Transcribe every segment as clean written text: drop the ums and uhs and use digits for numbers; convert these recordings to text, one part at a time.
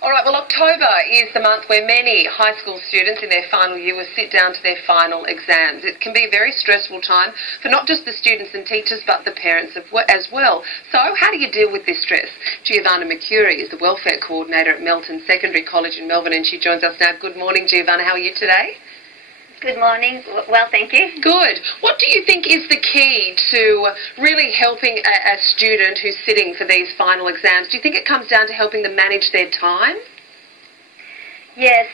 All right, well, October is the month where many high school students in their final year will sit down to their final exams. It can be a very stressful time for not just the students and teachers, but the parents as well. So how do you deal with this stress? Giovanna Mercuri is the Welfare Coordinator at Melton Secondary College in Melbourne, and she joins us now. Good morning, Giovanna. How are you today? Good morning. Well, thank you. Good. What do you think is the key to really helping a student who's sitting for these final exams? Do you think it comes down to helping them manage their time? Yes.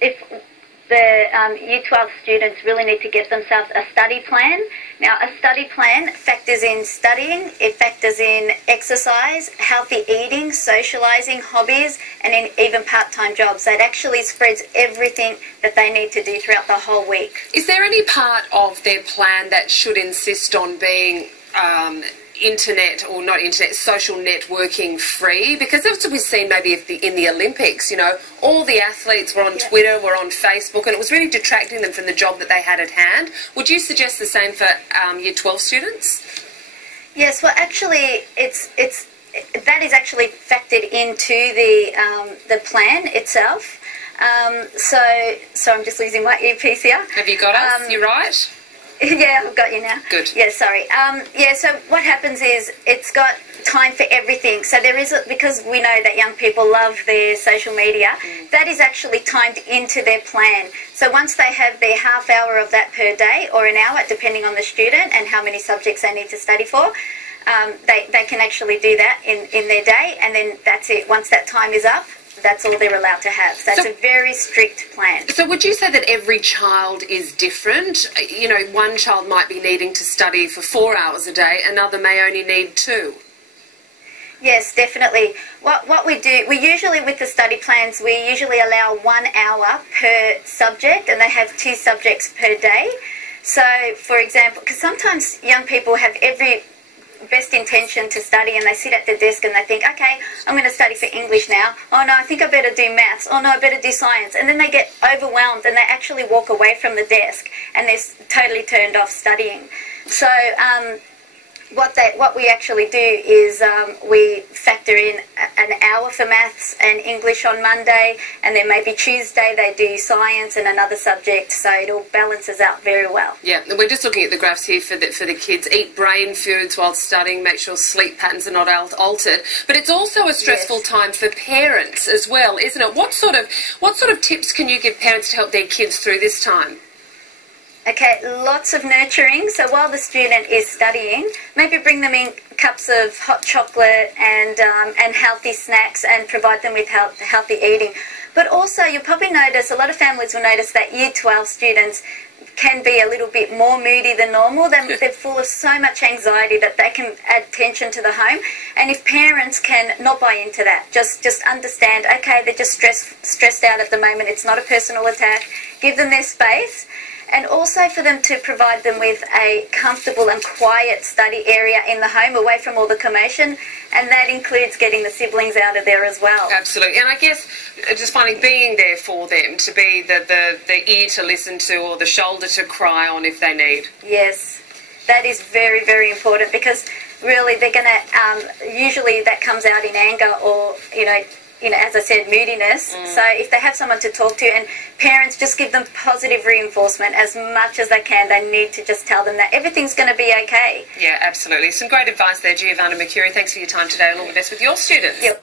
If the Year 12 students really need to get themselves a study plan. Now, a study plan factors in studying, it factors in exercise, healthy eating, socialising, hobbies, and even part-time jobs. So it actually spreads everything that they need to do throughout the whole week. Is there any part of their plan that should insist on being internet or not internet, social networking free? Because that's what we've seen maybe in the Olympics, you know, all the athletes were on Twitter, were on Facebook, and it was really detracting them from the job that they had at hand. Would you suggest the same for Year 12 students? Yes, well actually that is actually factored into the plan itself. So I'm just losing my earpiece here. Have you got us? You're right? Yeah, I've got you now. Good. Yeah, sorry. So what happens is it's got time for everything. So there is, because we know that young people love their social media, that is actually timed into their plan. So once they have their half hour of that per day, or an hour, depending on the student and how many subjects they need to study for, they can actually do that in their day, and then that's it. Once that time is up, that's all they're allowed to have. So it's a very strict plan. So would you say that every child is different? You know, one child might be needing to study for 4 hours a day, another may only need 2. Yes, definitely. What we do, we usually, with the study plans, we usually allow 1 hour per subject, and they have 2 subjects per day. So, for example, because sometimes young people have every best intention to study, and they sit at the desk and they think, okay, I'm going to study for English now. Oh no, I think I better do maths. Oh no, I better do science. And then they get overwhelmed and they actually walk away from the desk and they're totally turned off studying. So what we actually do is we factor in an hour for maths and English on Monday, and then maybe Tuesday they do science and another subject, so it all balances out very well. Yeah, and we're just looking at the graphs here for the kids. Eat brain foods while studying, make sure sleep patterns are not altered. But it's also a stressful time for parents as well, isn't it? What sort of tips can you give parents to help their kids through this time? Okay, lots of nurturing. So while the student is studying, maybe bring them in cups of hot chocolate and healthy snacks, and provide them with healthy eating. But also, you'll probably notice, a lot of families will notice that Year 12 students can be a little bit more moody than normal. They're full of so much anxiety that they can add tension to the home. And if parents can not buy into that, just understand, okay, they're just stressed out at the moment, it's not a personal attack, give them their space. And also for them to provide them with a comfortable and quiet study area in the home, away from all the commotion, and that includes getting the siblings out of there as well. Absolutely, and I guess just finding being there for them, to be the ear to listen to, or the shoulder to cry on if they need. Yes, that is very, very important, because really they're going to, usually that comes out in anger, or, you know, as I said, moodiness. So if they have someone to talk to, and parents, just give them positive reinforcement as much as they can. They need to just tell them that everything's going to be okay. Yeah, absolutely. Some great advice there, Giovanna Mercuri. Thanks for your time today, and all the best with your students. Yep.